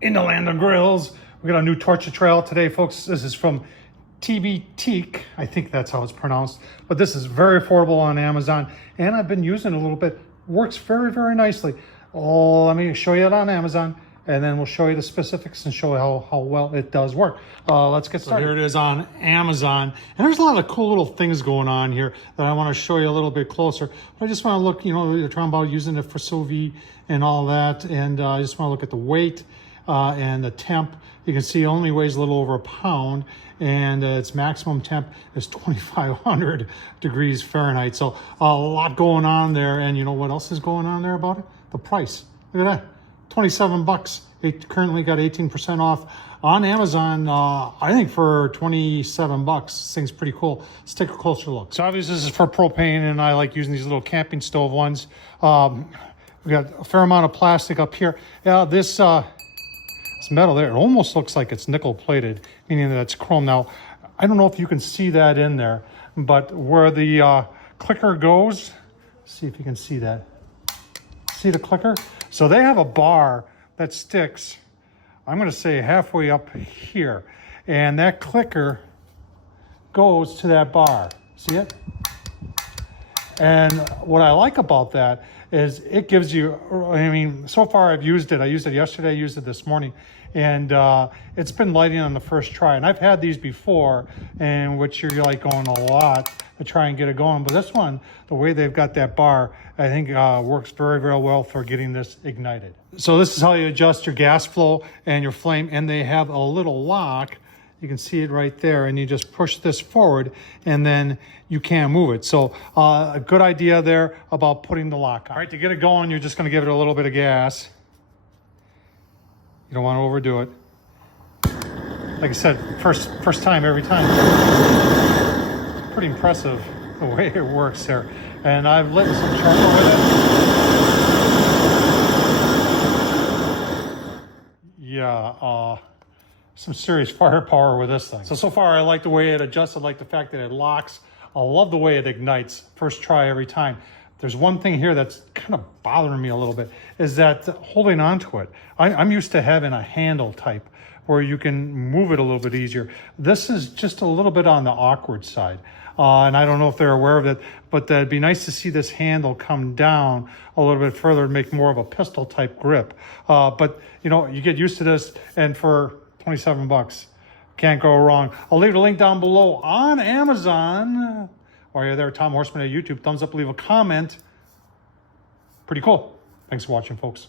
in the land of grills. We got a new torture trail today, folks. This is from TBTEEK. I think that's how it's pronounced. But this is very affordable on Amazon, and I've been using it a little bit. Works very, very nicely. Oh, let me show you it on Amazon, and then we'll show you the specifics and show you how well it does work. Let's get started. So here it is on Amazon, and there's a lot of cool little things going on here that I want to show you a little bit closer. But I just want to look, you know, you're talking about using it for sous vide and all that, and I just want to look at the weight and the temp. You can see it only weighs a little over a pound, and its maximum temp is 2,500 degrees Fahrenheit. So a lot going on there, and you know what else is going on there about it? The price. Look at that, 27 bucks. It currently got 18% off on Amazon, I think for 27 bucks. This thing's pretty cool. Let's take a closer look. So obviously this is for propane, and I like using these little camping stove ones. We got a fair amount of plastic up here. Yeah, this metal there, it almost looks like it's nickel plated, meaning that it's chrome. Now, I don't know if you can see that in there, but where the clicker goes, see if you can see that. See the clicker? So they have a bar that sticks, I'm going to say halfway up here, and that clicker goes to that bar. See it? And what I like about that is it gives you, I mean, so far I've used it. I used it yesterday, I used it this morning, and it's been lighting on the first try. And I've had these before, in which you're like going a lot to try and get it going. But this one, the way they've got that bar, I think works very, very well for getting this ignited. So this is how you adjust your gas flow and your flame, and they have a little lock. You can see it right there, and you just push this forward, and then you can't move it. So a good idea there about putting the lock on. All right, to get it going, you're just gonna give it a little bit of gas. You don't wanna overdo it. Like I said, first time, every time. It's pretty impressive the way it works there. And I've lit some charcoal with it. Yeah, some serious firepower with this thing. So far I like the way it adjusts. I like the fact that it locks. I love the way it ignites. First try every time. There's one thing here that's kind of bothering me a little bit, is that holding on to it. I'm used to having a handle type where you can move it a little bit easier. This is just a little bit on the awkward side. And I don't know if they're aware of it, but it'd be nice to see this handle come down a little bit further and make more of a pistol type grip. But you know, you get used to this, and for 27 bucks, can't go wrong. I'll leave a link down below on Amazon. While you're there, Tom Horsman at YouTube, thumbs up, leave a comment. Pretty cool. Thanks for watching, folks.